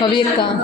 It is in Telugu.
కవి చెప్పాను